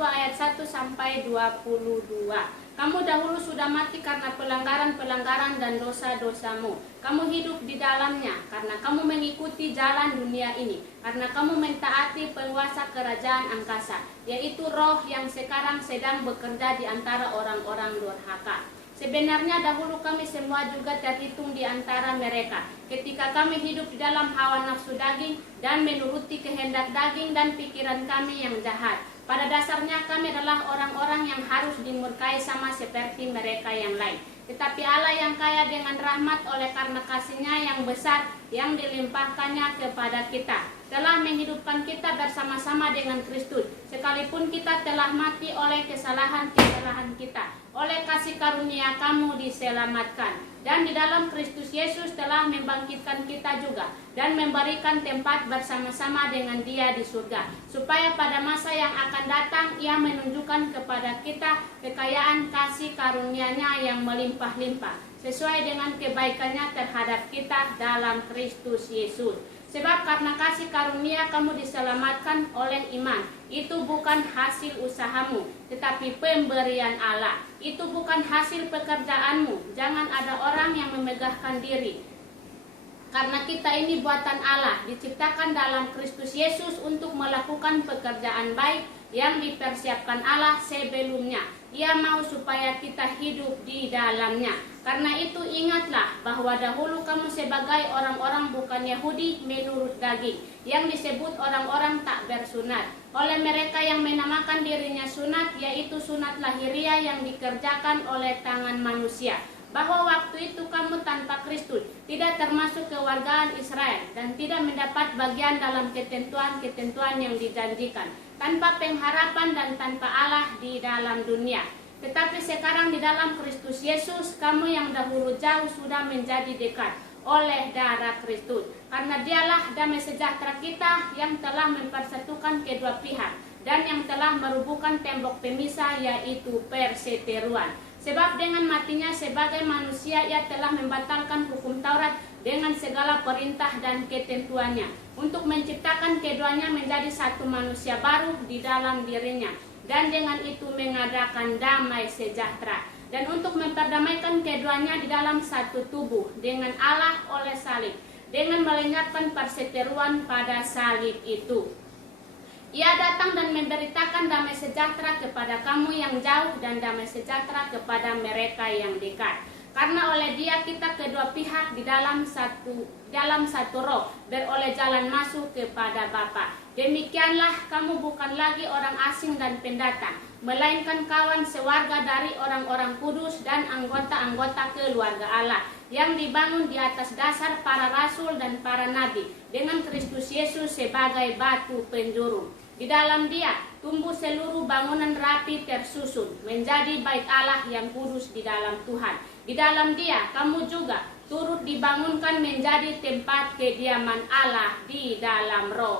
2 ayat 1 sampai 22. Kamu dahulu sudah mati karena pelanggaran-pelanggaran dan dosa-dosamu. Kamu hidup di dalamnya karena kamu mengikuti jalan dunia ini. Karena kamu mentaati penguasa kerajaan angkasa, yaitu roh yang sekarang sedang bekerja di antara orang-orang durhaka. Sebenarnya dahulu kami semua juga terhitung di antara mereka, ketika kami hidup di dalam hawa nafsu daging dan menuruti kehendak daging dan pikiran kami yang jahat. Pada dasarnya kami adalah orang-orang yang harus dimurkai sama seperti mereka yang lain. Tetapi Allah yang kaya dengan rahmat oleh karena kasih-Nya yang besar yang dilimpahkannya kepada kita, telah menghidupkan kita bersama-sama dengan Kristus, sekalipun kita telah mati oleh kesalahan-kesalahan kita. Oleh kasih karunia kamu diselamatkan, dan di dalam Kristus Yesus telah membangkitkan kita juga, dan memberikan tempat bersama-sama dengan Dia di surga, supaya pada masa yang akan datang Ia menunjukkan kepada kita kekayaan kasih karunia-Nya yang melimpah-limpah, sesuai dengan kebaikan-Nya terhadap kita dalam Kristus Yesus. Sebab karena kasih karunia kamu diselamatkan oleh iman. Itu bukan hasil usahamu, tetapi pemberian Allah. Itu bukan hasil pekerjaanmu. Jangan ada orang yang memegahkan diri. Karena kita ini buatan Allah, diciptakan dalam Kristus Yesus untuk melakukan pekerjaan baik yang dipersiapkan Allah sebelumnya. Ia mau supaya kita hidup di dalamnya. Karena itu ingatlah bahwa dahulu kamu sebagai orang-orang bukan Yahudi menurut daging, yang disebut orang-orang tak bersunat, oleh mereka yang menamakan dirinya sunat, yaitu sunat lahiriah yang dikerjakan oleh tangan manusia. Bahwa waktu itu kamu tanpa Kristus, tidak termasuk kewargaan Israel, dan tidak mendapat bagian dalam ketentuan-ketentuan yang dijanjikan, tanpa pengharapan dan tanpa Allah di dalam dunia. Tetapi sekarang di dalam Kristus Yesus, kamu yang dahulu jauh sudah menjadi dekat oleh darah Kristus. Karena Dialah damai sejahtera kita yang telah mempersatukan kedua pihak, dan yang telah merubuhkan tembok pemisah, yaitu perseteruan. Sebab dengan matinya sebagai manusia ia telah membatalkan hukum Taurat dengan segala perintah dan ketentuannya, untuk menciptakan keduanya menjadi satu manusia baru di dalam dirinya, dan dengan itu mengadakan damai sejahtera, dan untuk memperdamaikan keduanya di dalam satu tubuh dengan Allah oleh salib, dengan melenyapkan perseteruan pada salib itu. Ia datang dan memberitakan damai sejahtera kepada kamu yang jauh dan damai sejahtera kepada mereka yang dekat. Karena oleh Dia kita kedua pihak di dalam satu roh beroleh jalan masuk kepada Bapa. Demikianlah kamu bukan lagi orang asing dan pendatang, melainkan kawan sewarga dari orang-orang kudus dan anggota-anggota keluarga Allah, yang dibangun di atas dasar para rasul dan para nabi, dengan Kristus Yesus sebagai batu penjuru. Di dalam Dia tumbuh seluruh bangunan rapi tersusun menjadi bait Allah yang kudus di dalam Tuhan. Di dalam Dia kamu juga turut dibangunkan menjadi tempat kediaman Allah di dalam Roh.